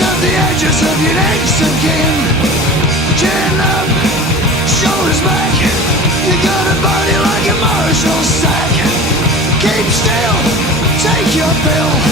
At the edges of your next of kin. Chin up, shoulders back. You got a body like a Marshall sack. Keep still, take your pill.